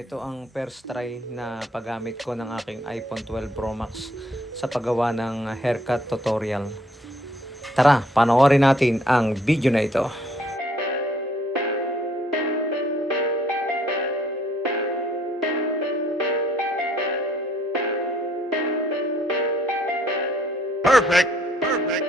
Ito ang first try na paggamit ko ng aking iPhone 12 Pro Max sa paggawa ng haircut tutorial. Tara, panoorin natin ang video na ito. Perfect. Perfect.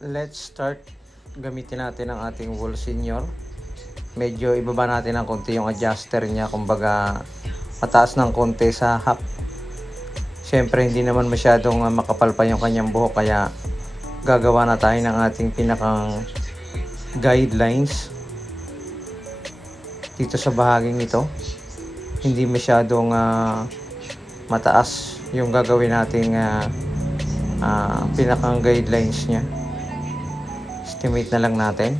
Let's start. Gamitin natin ang ating wool senior. Medyo ibaba natin ng konti yung adjuster niya, kumbaga mataas ng konti sa half. Siyempre hindi naman masyadong makapal pa yung kanyang buhok, kaya gagawa na tayo ng ating pinakang guidelines dito sa bahaging ito. Hindi masyadong mataas yung gagawin nating pinakang guidelines niya. Estimate na lang natin.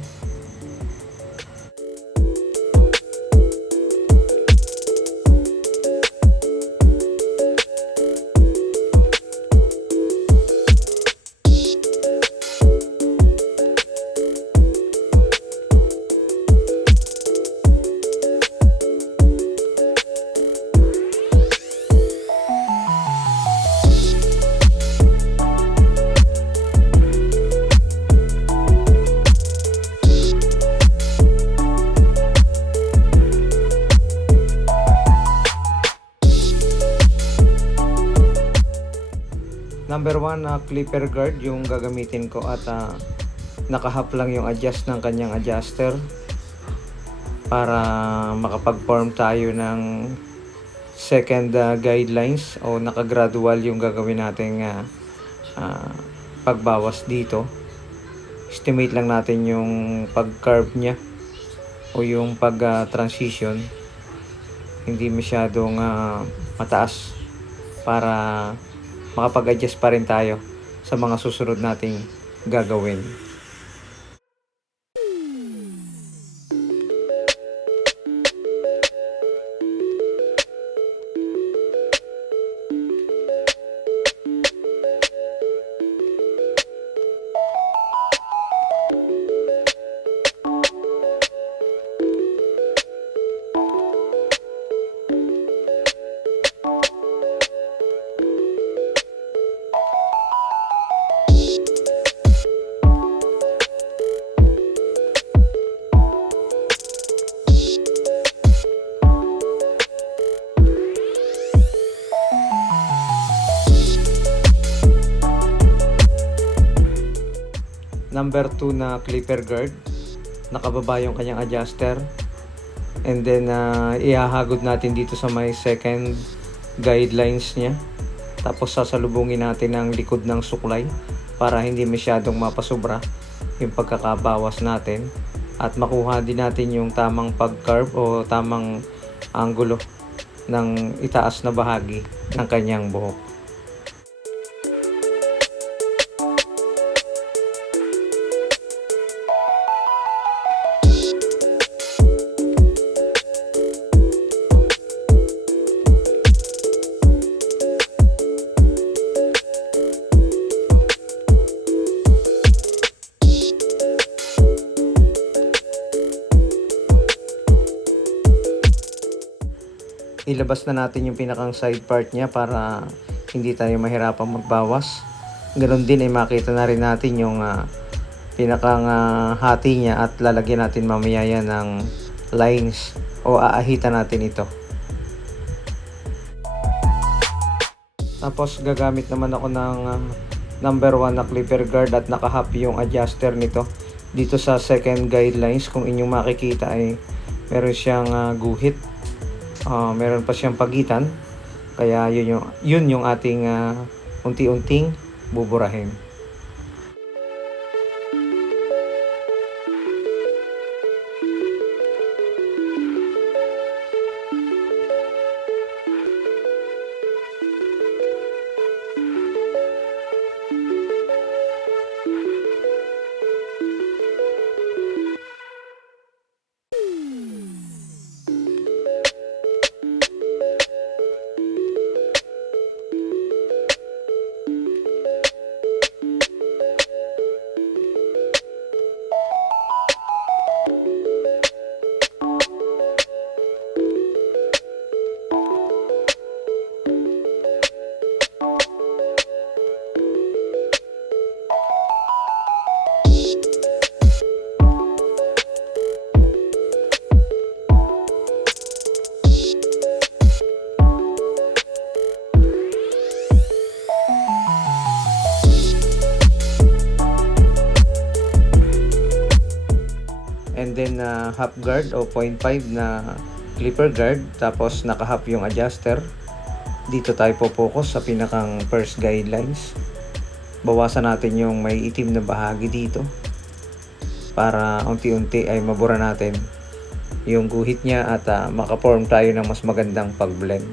Number 1, clipper guard yung gagamitin ko, at nakahap lang yung adjust ng kanyang adjuster para makapag-form tayo ng second guidelines, o nakagradual yung gagawin nating pagbawas dito. Estimate lang natin yung pag-curve niya o yung pag-transition. Hindi masyadong mataas para makapag-adjust pa rin tayo sa mga susunod nating gagawin. Number 2 na clipper guard, nakababa yung kanyang adjuster, and then ihahagod natin dito sa may second guidelines niya, tapos sasalubungin natin ang likod ng suklay para hindi masyadong mapasobra yung pagkakabawas natin, at makuha din natin yung tamang pag-curve o tamang anggulo ng itaas na bahagi ng kanyang buhok. Ilabas na natin yung pinakang side part niya para hindi tayo mahirapan magbawas. Ganon din ay makita na rin natin yung pinakang hati niya, at lalagyan natin mamaya yan ng lines o aahitan natin ito. Tapos gagamit naman ako ng number 1 na clipper guard, at nakahap yung adjuster nito dito sa second guidelines. Kung inyong makikita ay meron siyang guhit. Meron pa siyang pagitan, kaya yun yung ating unti-unting buburahin. then half guard o 0.5 na clipper guard, tapos naka-half yung adjuster. Dito tayo po-focus sa pinakang first guidelines. Bawasan natin yung may itim na bahagi dito para unti-unti ay mabura natin yung guhit niya at makaform tayo ng mas magandang pag-blend.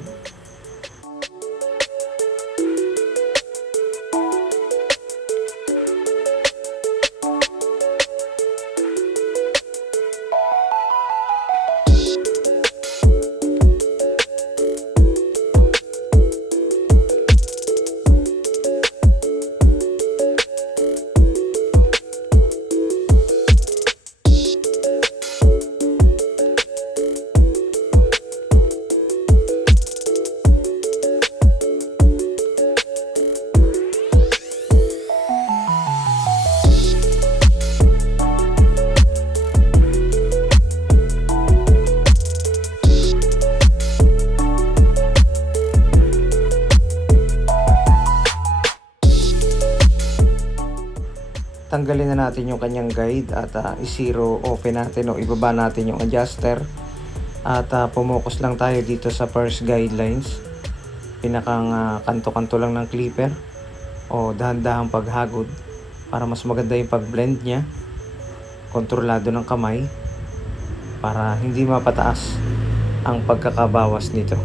Tanggalin na natin yung kanyang guide at i-zero open natin o ibaba natin yung adjuster at pumokus lang tayo dito sa first guidelines, pinakang kanto-kanto lang ng clipper o dahan-dahang paghagod para mas maganda yung pag-blend niya, kontrolado ng kamay para hindi mapataas ang pagkakabawas nito.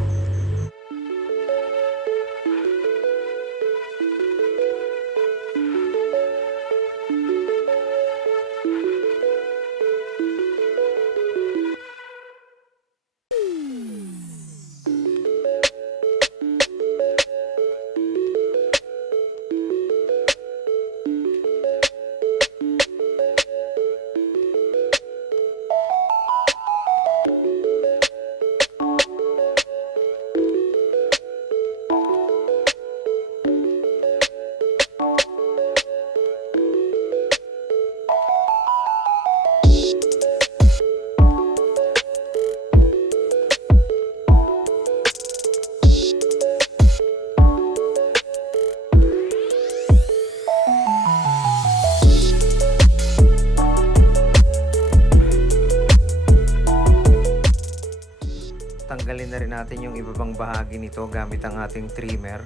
Tanggalin na rin natin yung ibabang bahagi nito gamit ang ating trimmer,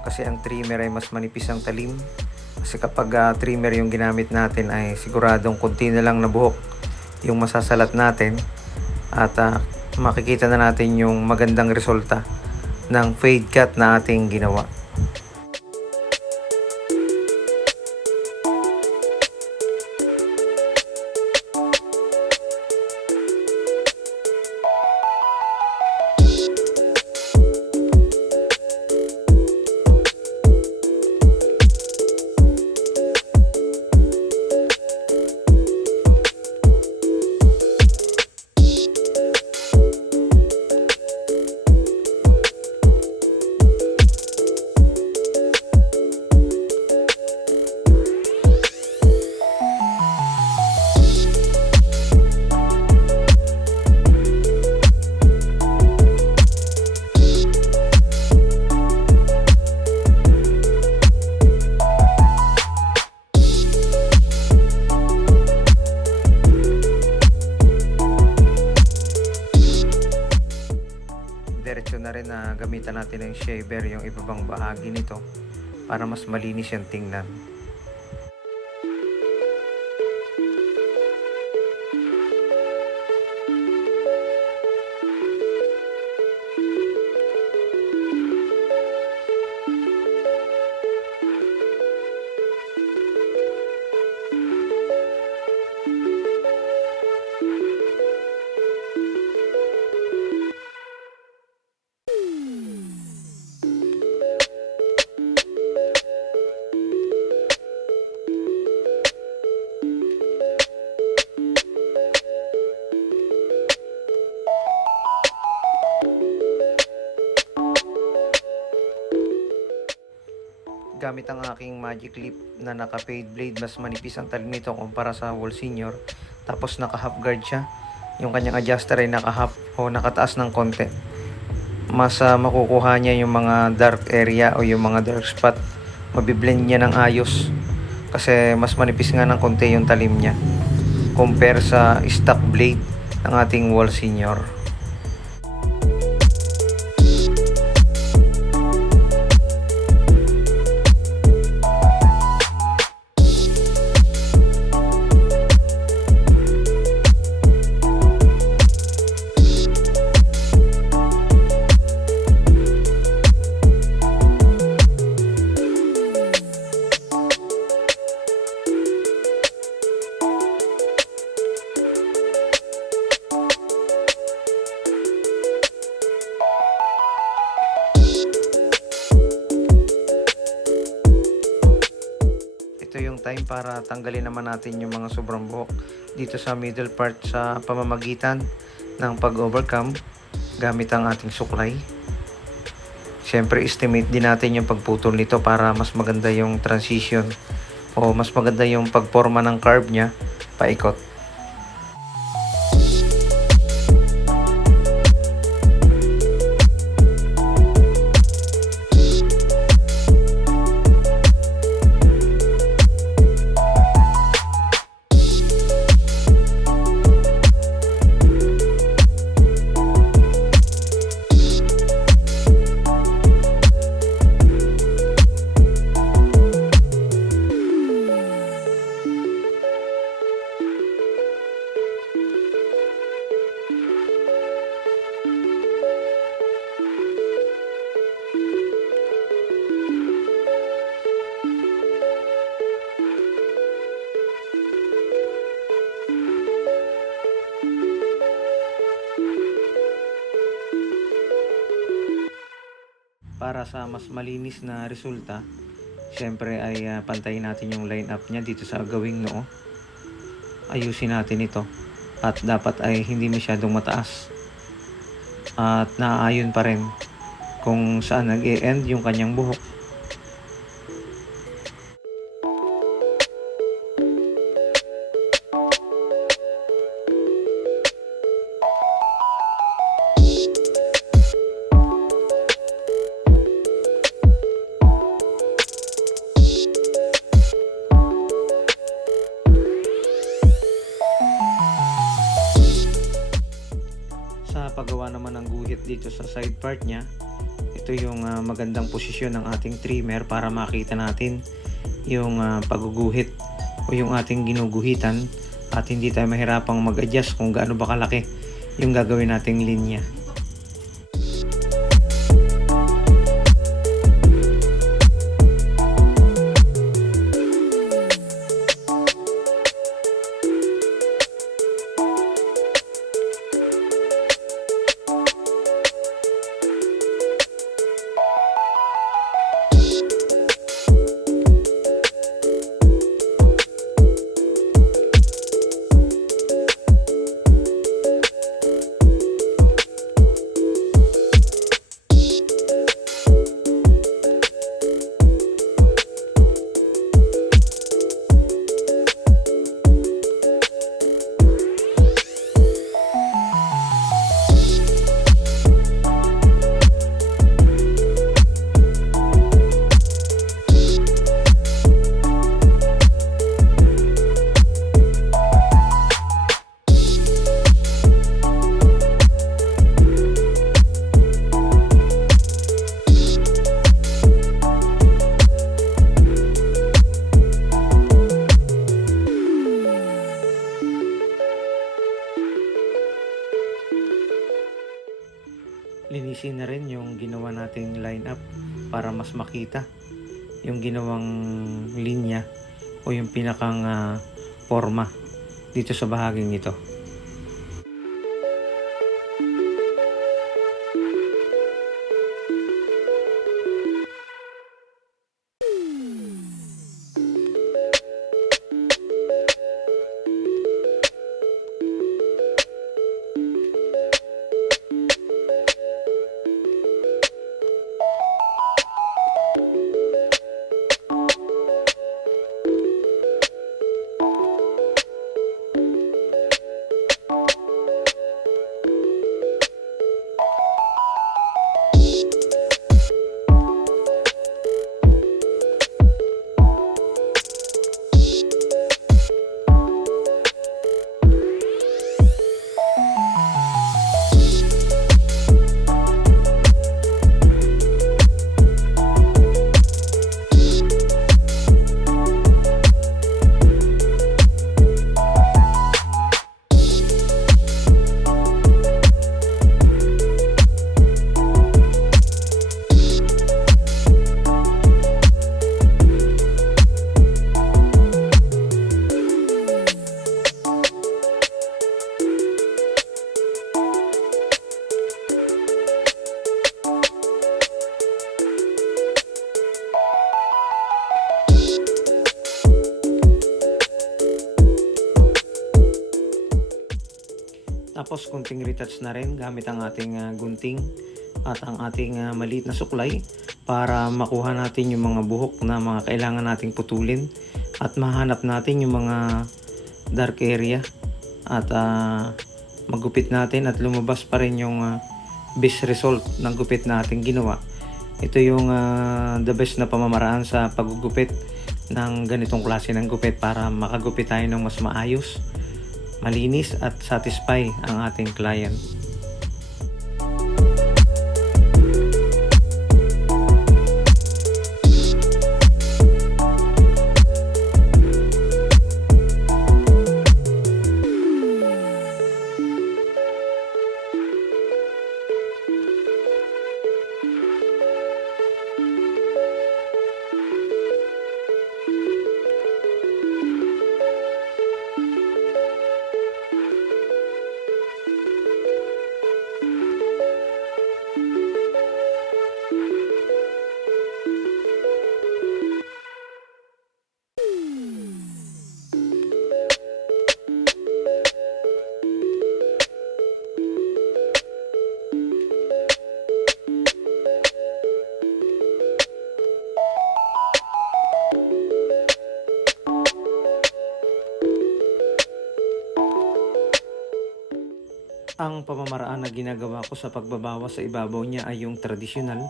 kasi ang trimmer ay mas manipis ang talim. Kasi kapag trimmer yung ginamit natin ay siguradong konti na lang na buhok yung masasalat natin at makikita na natin yung magandang resulta ng fade cut na ating ginawa. Diretso na rin na gamitan natin ng shaver yung ibabang bahagi nito para mas malinis yung tingnan. Gamit ang aking magic clip na naka fade blade, mas manipis ang talim nito kumpara sa wall senior. Tapos naka half guard siya. Yung kanyang adjuster ay naka half o nakataas ng konti. Mas makukuha niya yung mga dark area o yung mga dark spot. Mabiblend niya ng ayos kasi mas manipis nga ng konti yung talim niya. compare sa stock blade ng ating wall senior. Ito yung time para tanggalin naman natin yung mga sobrang buhok dito sa middle part sa pamamagitan ng pag-overcome gamit ang ating suklay. Siyempre, estimate din natin yung pagputol nito para mas maganda yung transition o mas maganda yung pagporma ng curve niya paikot. Para sa mas malinis na resulta, syempre ay pantayin natin yung line up niya dito sa gawing noo. Ayusin natin ito at dapat ay hindi masyadong mataas at naaayon pa rin kung saan nag-e-end yung kanyang buhok. Sa paggawa naman ng guhit dito sa side part niya, ito yung magandang posisyon ng ating trimmer para makita natin yung pagguguhit o yung ating ginuguhitan at hindi tayo mahirapang mag-adjust kung gaano ba kalaki yung gagawin nating linya. Linisin na rin yung ginawa nating line up para mas makita yung ginawang linya o yung pinakang forma dito sa bahaging ito. Tapos kunting retouch na rin gamit ang ating gunting at ang ating maliit na suklay para makuha natin yung mga buhok na mga kailangan nating putulin at mahanap natin yung mga dark area at magupit natin at lumabas pa rin yung best result ng gupit natin ginawa. Ito yung the best na pamamaraan sa paggugupit ng ganitong klase ng gupit para makagupit tayo ng mas maayos, malinis at satisfy ang ating client. Ang pamamaraan na ginagawa ko sa pagbabawas sa ibabaw niya ay yung tradisyonal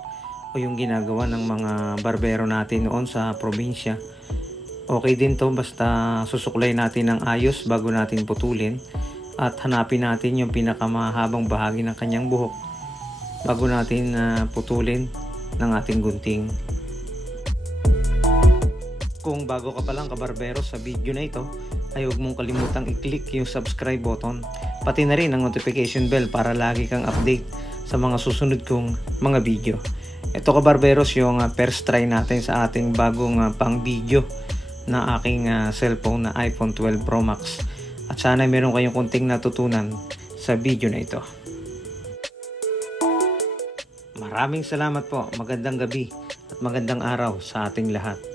o yung ginagawa ng mga barbero natin noon sa probinsya. Okay din to basta susuklay natin ng ayos bago natin putulin at hanapin natin yung pinakamahabang bahagi ng kanyang buhok bago natin putulin ng ating gunting. Kung bago ka pa lang kabarbero sa video na ito, ay huwag mong kalimutang i-click yung subscribe button, pati na rin ang notification bell para lagi kang update sa mga susunod kong mga video. Ito kabarberos yung first try natin sa ating bagong pang video na aking cellphone na iPhone 12 Pro Max. At sana meron kayong kunting natutunan sa video na ito. Maraming salamat po, magandang gabi at magandang araw sa ating lahat.